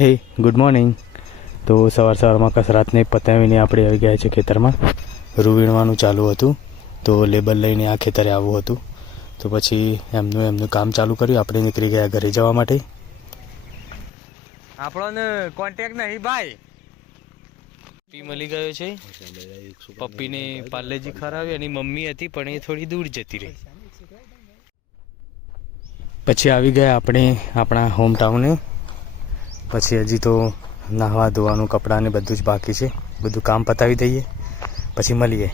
હે good morning. તો સવારમાં કસરતને પતાવીને આપણે આવી ગયા છે ખેતરમાં. રૂ વીણવાનું ચાલુ હતું તો લેબર લઈને આ ખેતરે આવવું હતું. તો પછી એમનું કામ ચાલુ કર્યું. આપણે નીકળી ગયા ઘરે જવા માટે. આપણને કોન્ટેક્ટ નહીં ભાઈ. પપ્પી મળી ગયો છે. પપ્પીને પાર્લેજી ખરાવી એની મમ્મી હતી પણ એ થોડી દૂર જતી રહી. પછી આવી ગયા આપણે આપણા હોમ ટાઉને. પછી હજી તો નહાવા ધોવાનું કપડાં ને બધું જ બાકી છે. બધું કામ પતાવી દઈએ પછી મળીએ.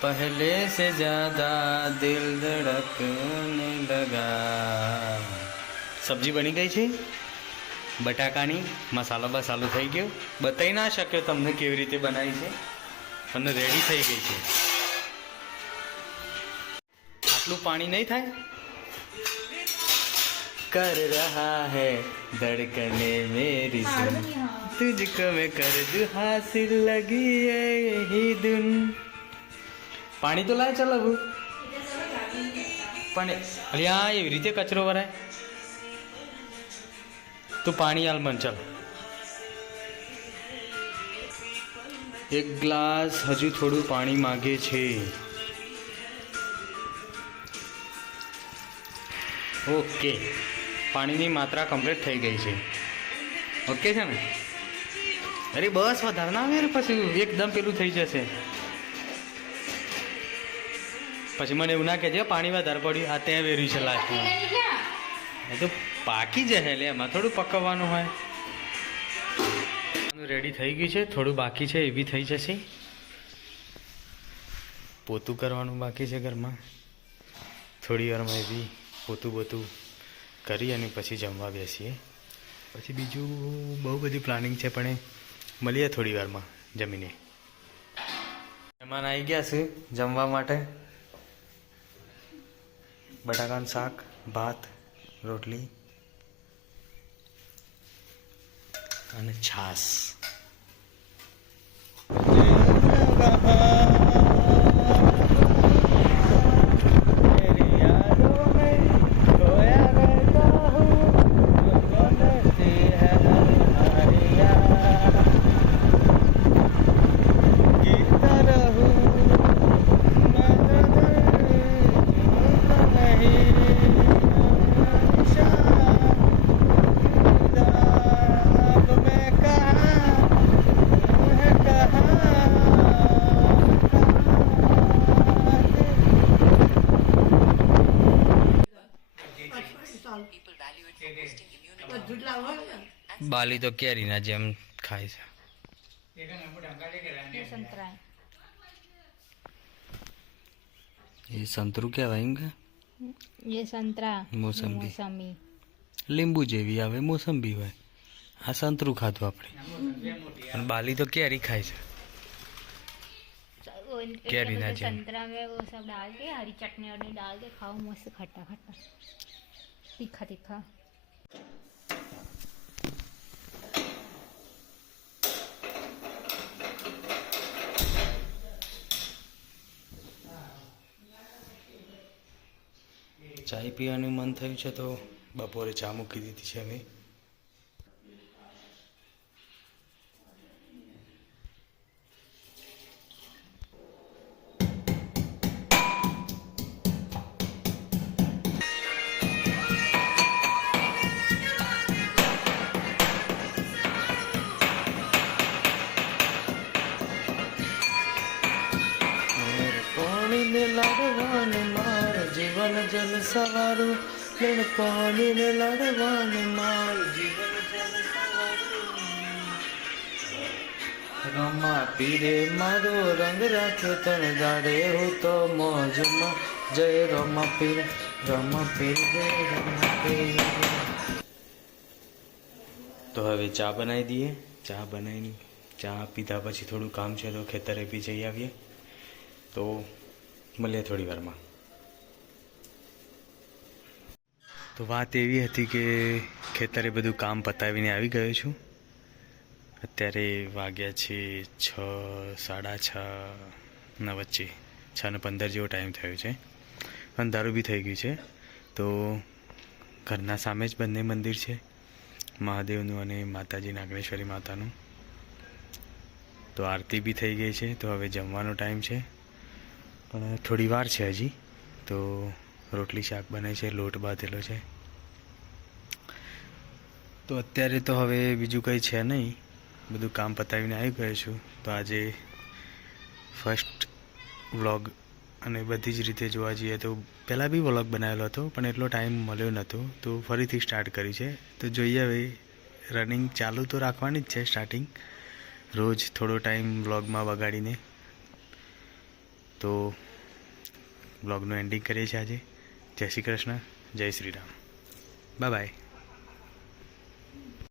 પહેલે સે જ્યાદા દિલ ધડકને લગા. સબ્જી બની ગઈ છે બટાકાની. મસાલો બસાલો થઈ ગયો. બતાવી ના શક્યો તમને કેવી રીતે બનાવી છે પણ રેડી થઈ ગઈ છે. આટલું પાણી નહીં થાય. कर रहा है धड़कने मेरी सुन तुझको मैं कर दूं हासिल लगी है यही धुन. પાણી તો લાય ચાલ હવે. પણ અલ્યા એવી રીતે કચરો ભરાય. તું પાણી હાલ મન ચાલ. એક ગ્લાસ હજુ થોડું પાણી માગે છે. ઓકે પાણીની માત્રા કમ્પ્લીટ થઈ ગઈ છે. ઓકે છે ને. અરે બસ વધારે ના આવે પછી એકદમ પેલું થઈ જશે. પછી મને એવું ના કહેજે પાણી વધારે પડ્યું. આ ત્યાં વેર્યું છે લાસ્ટમાં. એ તો પાકી જશે એટલે એમાં થોડું પકવવાનું હોય. રેડી થઈ ગયું છે. થોડું બાકી છે એ બી થઈ જશે. પોતું કરવાનું બાકી છે ઘરમાં. થોડી વારમાં એ બી પોતું કરી અને પછી જમવા બેસીએ. પછી બીજું બહુ બધી પ્લાનિંગ છે પણ મળીએ થોડી વારમાં જમીને. મહેમાન આવી ગયા છે જમવા માટે. બટાકાનું શાક, ભાત, રોટલી અને છાશ. બાલી તો કેરીના જેમ ખાય છે. એ સંતરું કહેવાય એમ કે. ये संतरा મોસંબી. मौसमी લીંબુ જેવી આવે મોસંબી હોય. આ સંતરું ખાધું આપણે. અને બાલી તો કેરી ખાય છે. कैरी ना जैम. संतरा में वो सब डाल के हरी चटनी और डाल के खाओ मस्त खट्टा खट्टा तीखा तीखा. ચાય પીવાનું મન થયું છે તો બપોરે ચા મૂકી દીધી છે અમે. પાણીને લાડવાને માર જીવન જલ સવારું. પાણીને લાડવાને માર જીવન જલ સવારું. રમા પીરે મારો રંગ રાખ્યો તણ દાડે હું તો મોજમાં. જય રમા પીર રમા પીર જય રમા પીર. તો હવે ચા બનાવી દઈએ. ચા બનાવીને ચા પીધા પછી થોડું કામ છે તો ખેતરે બી જઈ આવીએ. તો મળીએ થોડી વારમાં. તો વાત એવી હતી કે ખેતરે બધું કામ પતાવીને આવી ગયો છું. અત્યારે વાગ્યા છે 6, 6:30 ના વચ્ચે. 6:15 જેવો ટાઈમ થયો છે. અંધારું બી થઈ ગયું છે. તો ઘરના સામે જ બંને મંદિર છે, મહાદેવનું અને માતાજી નાગેશ્વરી માતાનું. તો આરતી બી થઈ ગઈ છે, તો હવે જમવાનો ટાઈમ છે, પણ થોડી વાર છે હજી. તો રોટલી શાક બને છે, લોટ બાંધેલો છે. તો અત્યારે તો હવે બીજું કંઈ છે નહીં, બધું કામ પતાવીને આવી ગયો છું. તો આજે ફર્સ્ટ વ્લોગ, અને બધી જ રીતે જોવા જઈએ તો પહેલાં બી વ્લોગ બનાવેલો હતો, પણ એટલો ટાઈમ મળ્યો નહોતો, તો ફરીથી સ્ટાર્ટ કર્યું છે. તો જોઈએ હવે, રનિંગ ચાલુ તો રાખવાની જ છે સ્ટાર્ટિંગ, રોજ થોડો ટાઈમ વ્લોગમાં વગાડીને. તો વ્લોગનું એન્ડિંગ કરીએ છીએ આજે. જય શ્રી કૃષ્ણ, જય શ્રી રામ, બાય બાય.